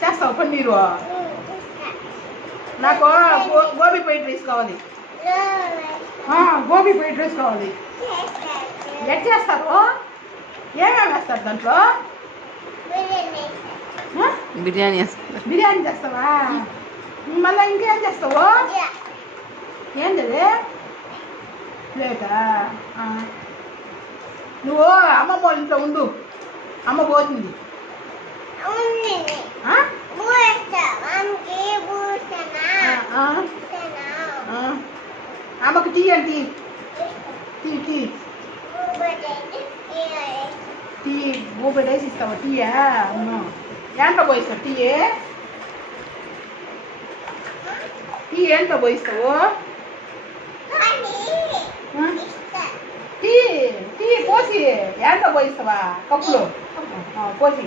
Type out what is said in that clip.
చేస్తావు పన్నీరు? నాకు gobi fried rice కావాలి. గోబీ ఫ్రైడ్ రైస్ కావాలి. ఎట్ చేస్తారు? ఏమేమి వేస్తారు దాంట్లో? బిర్యానీ బిర్యానీ చేస్తావా? మళ్ళీ ఇంకేం చేస్తావు? ఏంటి ప్లేటా? నువ్వు అమ్మమ్మ వాళ్ళ ఇంట్లో ఉండు, అమ్మ పోతుంది. అమ్మకు టీ అంటే టీ టీ టీ ఊబర్ వేసి ఇస్తావా? టీయా? ఏంటో పోయిస్తావు టీ? టీ ఏంటో పోయిస్తావు? టీ టీ పోసి ఏంటో పోయిస్తావా? కప్పులో పోసి